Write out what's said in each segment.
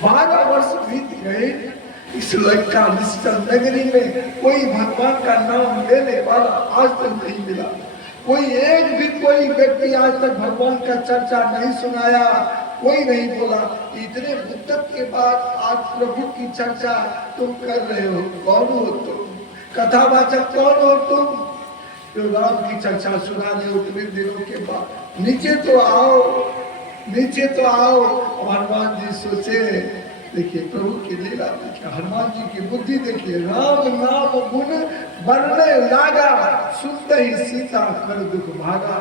12 वर्ष बीत गए, इस लंका निश्चल नगरी में कोई भगवान का नाम लेने वाला आज तक नहीं मिला। कोई एक भी कोई व्यक्ति आज तक भगवान का चर्चा नहीं सुनाया, कोई नहीं बोला। इतने मुद्दत के बाद आज प्रभु की चर्चा तुम कर रहे हो। कौन हो तुम? कथावाचक कौन हो तुम जो राम की चर्चा सुना रहे हो इतने दिनों के बाद? नीचे तो आओ, नीचे तो आओ। हनुमान जी सोचे, देखिए प्रभु की लीला देखिए, हनुमान जी की बुद्धि देखिए। राम नाम गुण बढ़ने लागा, सुनते ही सीता कर दुख भागा।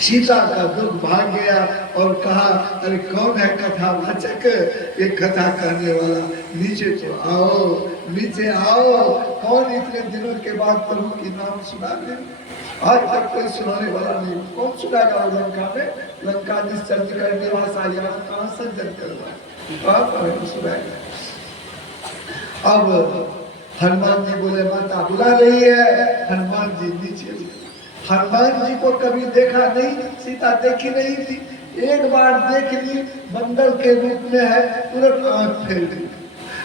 सीता का दुख भाग गया और कहा, अरे कौन है कथावाचक, ये कथा कहने वाला? नीचे तो आओ, नीचे आओ। कौन इतने दिनों के बाद प्रभु की नाम सुना रहे? आज तक कोई सुनाने वाला नहीं। कौन सुनाएगा? लंका में, लंका निश्चल कर निवास आया, कहाँ सज्जन करवाए, अब हनुमान जी बोले, माता बुला रही है। हनुमान जी नीचे, हनुमान जी को कभी देखा नहीं, सीता देखी नहीं थी। एक बार देख ली, बंदर के रूप में है, तुरंत आंख फेर ली,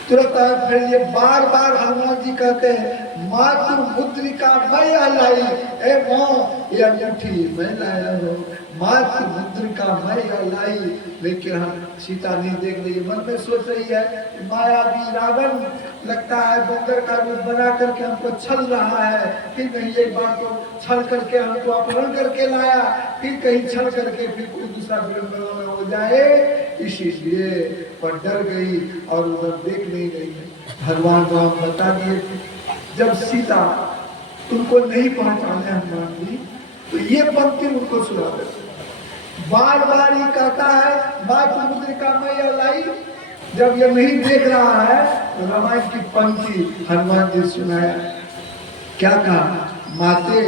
तुरंत आंख फेर लिए। बार बार हनुमान जी कहते हैं, मातृ मुद्रिका मैं लाई। ए माँ, ये अंगूठी मैं लाया हूँ, मातृ मुद्रिका मैं लाई। लेकिन हम सीता नहीं देख रही, मन में सोच रही है, मायावी रावण लगता है बंदर का रूप बना करके हमको छल रहा है। फिर नहीं, एक बार तो छल करके हमको अपहरण करके लाया, फिर कहीं छल करके फिर कोई दूसरा विडंबना हो जाए, इसीलिए पर डर गई और उधर देख नहीं गई। भगवान राम बता दिए। जब सीता उनको नहीं पहचाने हनुमान जी, तो ये पंक्ति उनको सुना देते। बार बार ये कहता है, मातृ मुद्रिका मैं लाई। जब ये नहीं देख रहा है तो रामायण की पंक्ति हनुमान जी सुनाया। क्या कहा? माते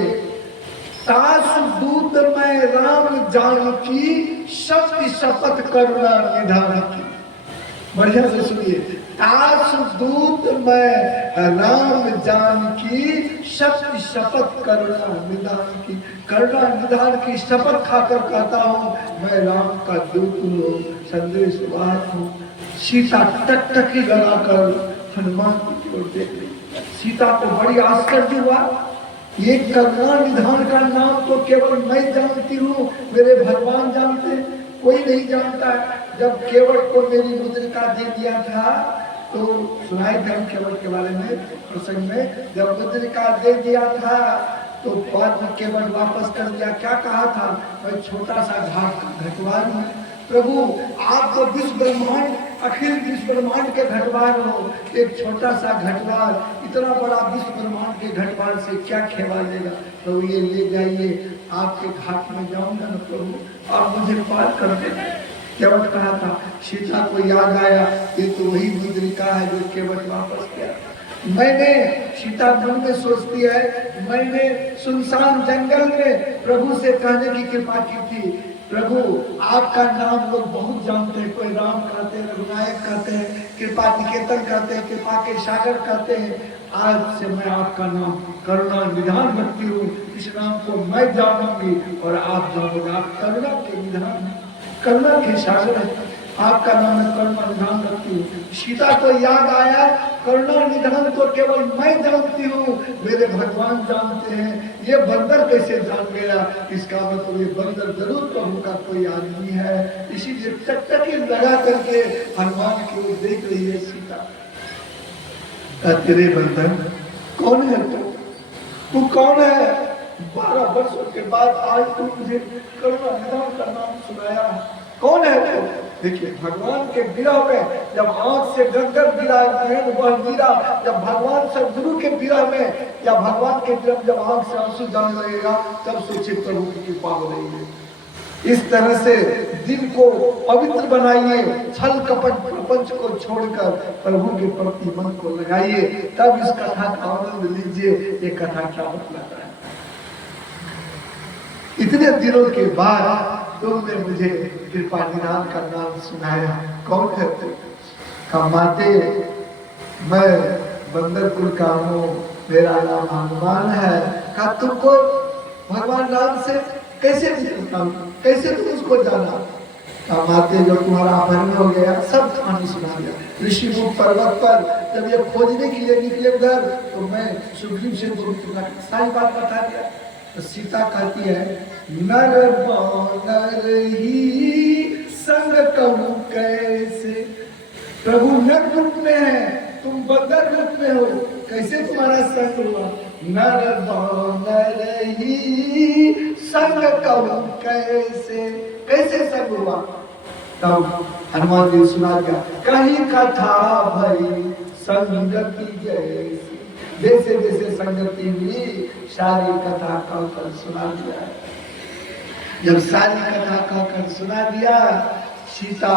काश दूत मैं राम जानकी, शक्ति शपथ करुणा निधान की। बढ़िया से सुनिए, काश दूत मैं राम जानकी, शक्ति शपथ करुणा निधान की। करुणा निधान की शपथ खाकर कहता हूँ, मैं राम का दूत हूँ, संदेश वाहक हूँ। सीता टकटकी लगाकर हनुमान जी की ओर देख रही। सीता को बड़ी आश्चर्य हुआ, ये करुणा निधान का नाम तो केवल मैं जानती हूँ, मेरे भगवान जानते, कोई नहीं जानता है। जब केवट को मेरी मुद्रिका दे दिया था, तो सुनाई थे केवट के बारे में प्रसंग में, जब मुद्रिका दे दिया था तो बाद में केवट वापस कर दिया। क्या कहा था? मैं छोटा सा घटवार हूँ। प्रभु आप तो विश्व ब्रह्मांड, अखिल विश्व ब्रह्मांड के घटवार हो, एक छोटा सा घटवार इतना बड़ा विश्व ब्रह्मांड के घटवार से क्या खेवा लेगा? तो ये ले जाइए, आपके घाट में जाऊंगा ना प्रभु, आप मुझे पार कर देना। केवट कहा था। सीता को याद आया, ये तो वही मुद्रिका है जो केवट वापस किया। मैंने, सीता मन में सोचती है, मैंने सुनसान जंगल में प्रभु से कहने की कृपा की थी, प्रभु आपका नाम लोग बहुत जानते हैं, कोई राम कहते हैं, रघुनायक कहते हैं, कृपा निकेतन कहते हैं, कृपा के सागर कहते हैं। आज से मैं आपका नाम करुणा निधान रखती हूँ, इस नाम को मैं जानूंगी और आप जानोगे। आप करुणा के निधान, करुणा के सागर है, आपका नाम है करुणा निधान रखती हूँ। सीता को याद आया, करुणा निधान तो केवल मैं जानती हूँ, मेरे भगवान जानते हैं, ये बंदर कैसे जान गया? इसका मतलब ये बंदर जरूर प्रभु का कोई आदमी है। इसीलिए टकटकी लगा करके हनुमान की ओर देख रही है सीता। तेरे बंदर कौन है? तू कौन है? 12 वर्षों के बाद आज तू मुझे करुणा निधान का नाम सुनाया, कौन है तू? देखिए भगवान के विरह में जब आंख से गदगद गिरा वह गिरा, जब भगवान सदगुरु के विरह में या भगवान के विरह में जब आंख से आंसू जाने लगेगा, तब सोचे प्रभु की कृपा हो रही है। इस तरह से दिल को पवित्र बनाइए, छल कपट प्रपंच को छोड़कर प्रभु के प्रति मन को लगाइए, तब इस कथा का आनंद लीजिए। ये कथा क्या बतलाता है? इतने दिनों के बाद तुमने मुझे कृपा निधान का नाम सुनाया, कौन है तू? कमाते मैं बंदर कुल का हूँ, मेरा नाम हनुमान है। कहा तुमको भगवान राम से कैसे निकलता हूँ, कैसे तुम उसको जाना? माते जो तुम्हारा अपहरण हो गया, सब कहानी सुना दिया। ऋषिमुख पर्वत पर जब ये खोजने के लिए निकले उधर, तो मैं सुग्रीव से सारी बात बता दिया। तो सीता कहती है, नर बानर ही संग कहूं कैसे, प्रभु नर रूप में है, तुम बंदर रूप में हो, कैसे तुम्हारा संग हुआ। नर बानर ही संग कहूं कैसे, कैसे संग हुआ। तब हनुमान जी सुना दिया, कहीं कथा भई संगति जैसी, जैसे जैसे संगति हुई सारी कथा कहकर सुना दिया। जब सारी कथा कहकर सुना दिया, सीता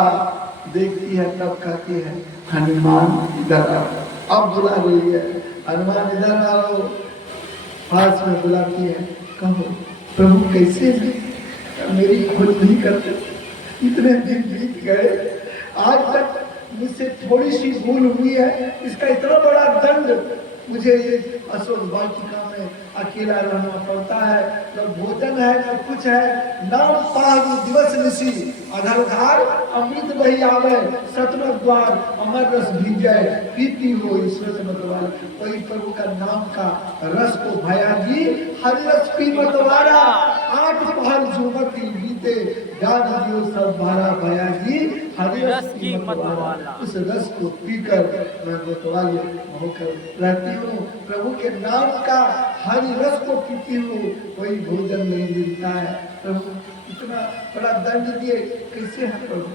देखती है, तब कहती है, हनुमान इधर आओ। अब बुला रही है, हनुमान इधर आओ। पास में बुलाती है, कहो प्रभु कैसे मेरी खोज नहीं करते, इतने दिन बीत गए, आज तक मुझसे थोड़ी सी भूल हुई है, इसका इतना बड़ा दंड, मुझे ये अशोक वाटिका में अकेला रहना पड़ता है, न भोजन है न कुछ है, नाम पाहु दिवस निशी, अधरधार अमृत बही आवे, सतमत द्वार अमर रस भीजय, पीती हो ईश्वर मतवार। वही प्रभु का नाम का रस को भया जी, हरि रस पी मतवारा, 8 पहर जुमती बीते, जान दियो सब भारा भया जी, हरि रस की मतवाला। उस रस को पीकर मैं मतवाले होकर रहती हूँ, प्रभु के नाम का हरि रस को पीती हूँ, कोई भोजन नहीं मिलता है। प्रभु इतना बड़ा दंड दिए, कैसे है प्रभु,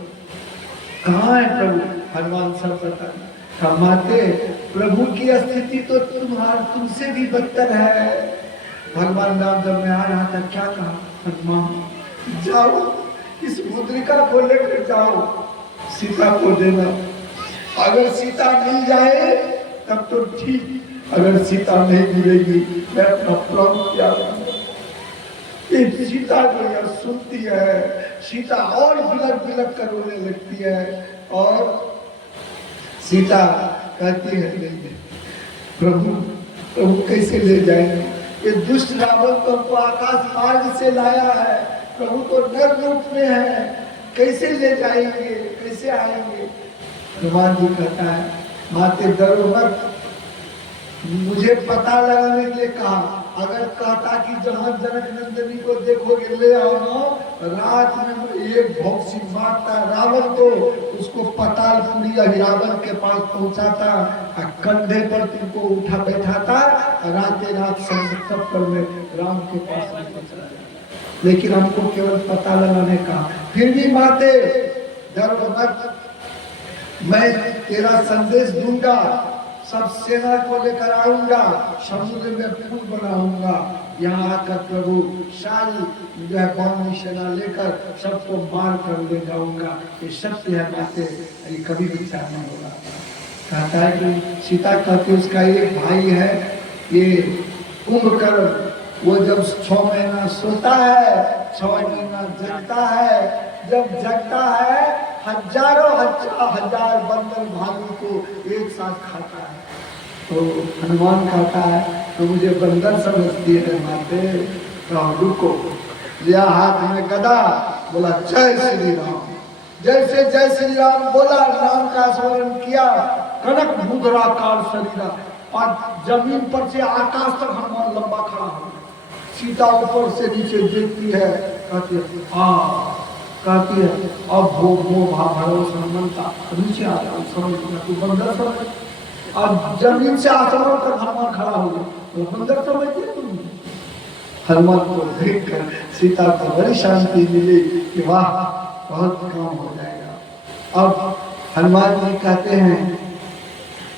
कहाँ है प्रभु। हनुमान सब बता कमाते, प्रभु की स्थिति तो तुमसे भी बदतर है। भगवान राम जब मैं आ रहा था, क्या कहा, हनुमान जाओ इस मुद्रिका को लेकर जाओ, सीता को देना, अगर सीता मिल जाए तब तो ठीक, अगर सीता नहीं मिलेगी मैं अपना प्राण त्याग दूंगा। सीता जो यह सुनती है, सीता और बिलक बिलक कर रोने लगती है, और सीता कहती है, नहीं प्रभु, प्रभु कैसे ले जाएंगे, ये दुष्ट रावण तो हमको आकाश मार्ग से लाया है, प्रभु तो नर रूप में है, कैसे ले जाएंगे, कैसे आएंगे। हनुमान जी कहता है, माते डरो मत, मुझे पता लगाने के लिए कहा, अगर कहता कि जहाँ जनक नंदिनी को देखोगे ले आओ ना, रात में एक भौंकसी मारता रावण को, उसको पतालपुरी रावण के पास पहुंचाता, कंधे पर तुमको उठा बैठाता, राते रात सप्तर में राम के पास पहुंचा। लेकिन हमको केवल पता लगाने का, फिर भी माते डरो मत, मैं तेरा संदेश दूंगा, सब सेना को लेकर आऊंगा, समुद्र में पुल बनाऊंगा, यहाँ आकर प्रभु सारी जो है कौमी सेना लेकर सबको मार कर ले जाऊंगा। ये सत्य है बातें, ये कभी विचार नहीं होगा। कहता है कि सीता कहती उसका एक भाई है, ये कुंभकर्ण, वो जब 6 महीना सोता है, 6 महीना जगता है, जब जगता है हजारों हजार बंदर भालू को एक साथ खाता है। तो हनुमान कहता है, तो मुझे बंदर समझती है माते, तो रुको, लिया हाथ में गदा, बोला जय श्री राम, जैसे जय श्री राम बोला, राम का स्मरण किया, कनक भूधराकार शरीर, और जमीन पर से आकाश तक हनुमान लंबा खड़ा हो। सीता ऊपर से नीचे देखती है, कहती है हाँ, कहती है अब वो भरोसा मनता, नीचे आ जाओ, समझ तू बंदर समझ। अब जमीन से आसमान तक हनुमान खड़ा हो गया, तो बंदर समझती तुम। हनुमान को देखकर सीता को बड़ी शांति मिली कि वाह, बहुत काम हो जाएगा। अब हनुमान जी कहते हैं,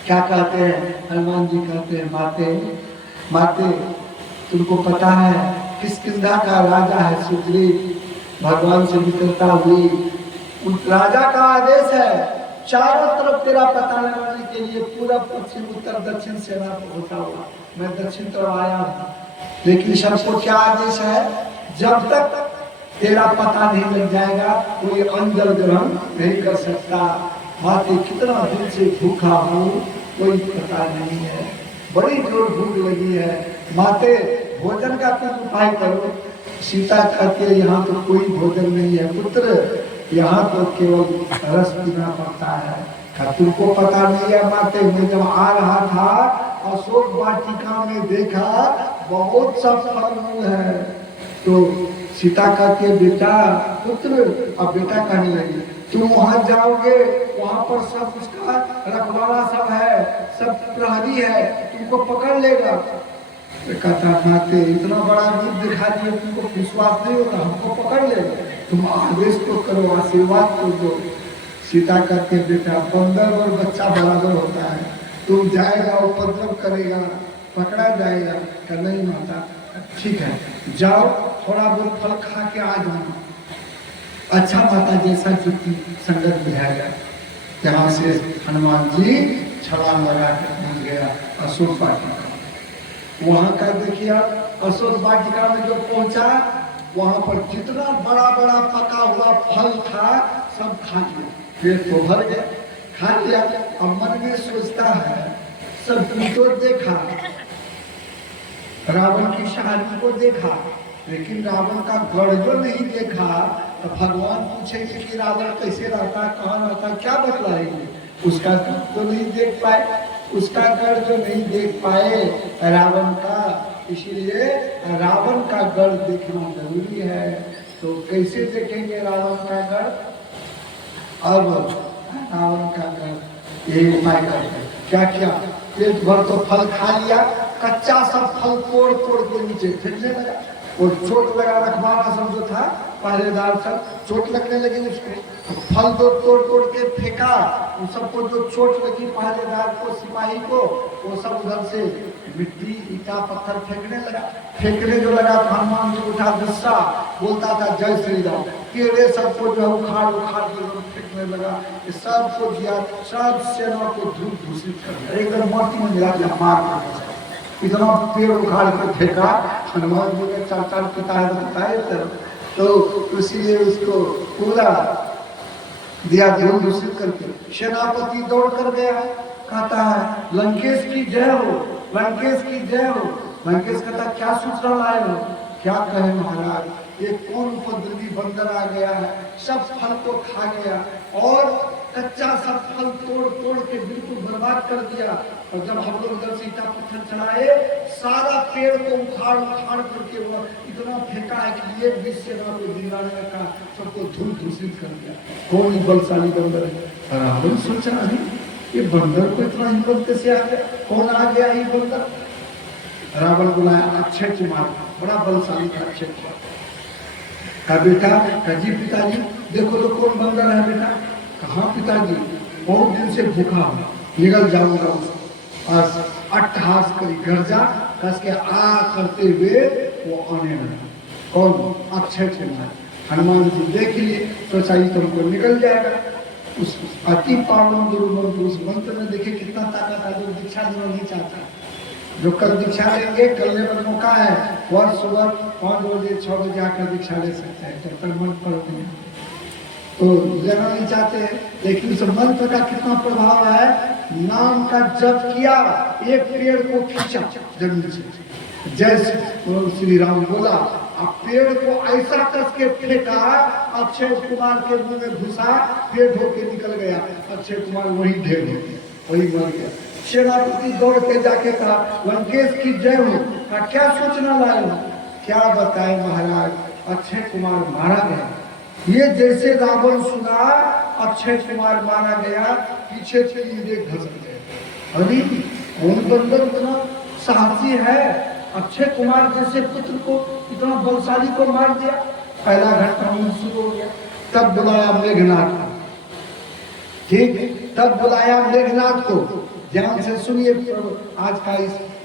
क्या कहते हैं, हनुमान जी कहते हैं, माते माते तुमको पता है किष्किंधा का राजा है सुग्रीव, भगवान से निकलता हुई, उन राजा का आदेश है चारों तरफ तेरा पता लगाने के लिए, पूरा पश्चिम उत्तर दक्षिण सेना होता हुआ मैं दक्षिण तरफ आया हूँ, लेकिन सबको क्या आदेश है, जब तक तेरा पता नहीं लग जाएगा कोई अंजल ग्रहण नहीं कर सकता। माते कितना दिन से भूखा हूँ, कोई पता नहीं है, बड़ी जोर भूख लगी है, माते भोजन का कुछ उपाय करो। सीता कहती है यहाँ तो कोई भोजन नहीं है पुत्र, यहाँ तो केवल रस पीना पड़ता है। तुमको पता नहीं है माते, मैं जब आ रहा था अशोक वाटिका में देखा बहुत सा फल मूल है। तो सीता कहती है बेटा पुत्र, अब बेटा कहने लगी तुम वहां जाओगे, वहां पर सब उसका रखवाला सब है, सब प्रहरी है, तुमको पकड़ लेगा। कहता माते इतना बड़ा रूप दिखा दिए, तुमको विश्वास नहीं होता, हमको पकड़ लेगा, तुम आदेश तो करो, आशीर्वाद तो दो। सीता कहते बेटा बंदर और बच्चा बराबर होता है, तुम जाएगा उपद्रव करेगा, पकड़ा जाएगा। कह नहीं माता ठीक है जाओ, थोड़ा बहुत फल खा के आ जाना। अच्छा माता जैसा जुटी संगत बुझाएगा। यहाँ से हनुमान जी छलांग लगा के पहुंच गया अशोक वाटिका। वहां का देखिए अशोक वाटिका में जो पहुंचा, वहां पर जितना बड़ा बड़ा पका हुआ फल था सब खा लिया, पेट तो भर गया, खा लिया। अब मन में सोचता है सब तो देखा, रावण की शहादत को देखा, लेकिन रावण का गढ़ जो नहीं देखा, तो भगवान पूछेंगे कि रावण कैसे रहता, कहाँ रहता, क्या बतलाएंगे। उसका गढ़ तो नहीं देख पाए, उसका गढ़ जो नहीं देख पाए रावण का, इसीलिए रावण का गढ़ देखना जरूरी है। तो कैसे देखेंगे रावण का गढ़? अब रावण का गढ़ यही उपाय करते क्या किया, पेट भर तो फल खा लिया, कच्चा सब फल तोड़ तोड़ के नीचे फेंकने लगा। और चोट लगा रखवाला सब जो था पहरेदार सब, चोट लगने लगी उसको, फल तो तोड़ तोड़ के फेंका, उन सबको जो चोट लगी पहरेदार को, सिपाही को, वो सब उधर से मिट्टी ईटा पत्थर फेंकने लगा। फेंकने जो लगा हनुमान जी उठा गुस्सा, बोलता था जय श्री राम, केड़े सबको जो उखाड़ उखाड़ के फेंकने लगा, सबको दिया, सब सेना को धूप घूसित कर दिया, एकदम माटी में मिला दिया, मार इतना पेड़ उखाड़ कर फेंका। हनुमान जी ने चार चार पिता बताए तो इसीलिए उसको पूरा दिया धूल दूषित करके। सेनापति दौड़ कर गया, कहता है लंकेश की जय हो, लंकेश की जय हो। लंकेश कहता क्या सूचना लाए हो? क्या कहे महाराज, ये कौन उपद्रवी बंदर आ गया है, सब फल को खा गया और कच्चा सब फल तोड़ तोड़ के बिल्कुल बर्बाद कर दिया। और जब हम लोग उधर से ईटा पत्थर चढ़ाए, सारा पेड़ को उखाड़ उखाड़ करके वो इतना फेंका है कि एक भी सेना को दिलाने का सबको धूल दूषित कर दिया। कौन ही बलशाली बंदर है? रावण सोचा नहीं ये बंदर को इतना हिम्मत कैसे आ गया, कौन आ गया ये बंदर? रावण बुलाया अक्षय कुमार, बड़ा बलशाली था अक्षय कुमार। कहा बेटा, जी पिताजी देखो तो कौन बंदर है बेटा? कहाँ पिताजी, बहुत दिन से भूखा हूँ, निकल जाऊंगा उसको। आज अट्टहास करी, गर्जा कस के आ करते हुए वो आने लगा। कौन? अक्षय कुमार। हनुमान जी देख लिए, सोचा तो हमको निकल जाएगा। उस अति पावन गुरु उस मंत्र में देखे कितना ताकत है, जो दीक्षा देना नहीं चाहता, जो कल दीक्षा लेंगे, कल ले पर मौका है, वर्ष सुबह 5 बजे 6 बजे आकर दीक्षा ले सकते हैं, जब तक मन पड़ते हैं तो लेना नहीं चाहते हैं। लेकिन उस मंत्र का कितना प्रभाव है, नाम का जप किया, एक पेड़ को खींचा जमीन से, जय श्री राम बोला, अब पेड़ को ऐसा कस के फेंका, अक्षय कुमार के मुंह में घुसा, पेड़ होके निकल गया। अक्षय कुमार वही ढेर हो गया, वही मर गया। सेनापति दौड़ के जाके कहा लंकेश की जय हो। कहा क्या सूचना लाए हो? क्या बताए महाराज, अक्षय कुमार मारा गया। ये जैसे रावण सुना अक्षय कुमार मारा गया, पीछे से ये धस गए। अरे कौन बंदर इतना साहसी है, अक्षय कुमार जैसे पुत्र को, इतना बलशाली को मार दिया। पहला घंटा शुरू हो गया। तब बुलाया मेघनाथ को, ठीक, तब बुलाया मेघनाथ को। ध्यान से सुनिए आज का इस